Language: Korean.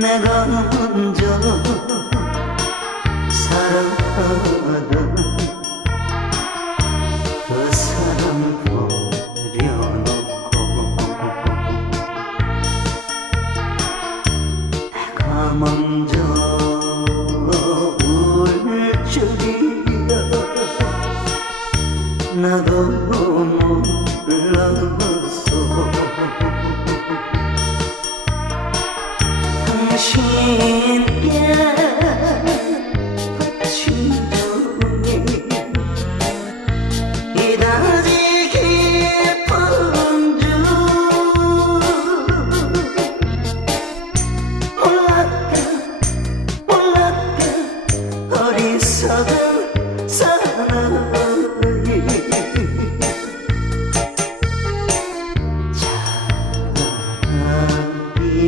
내가 먼저 사랑하던 그 사람 버려놓고 내가 먼저 울 줄이야 나도 몰랐어. 당신께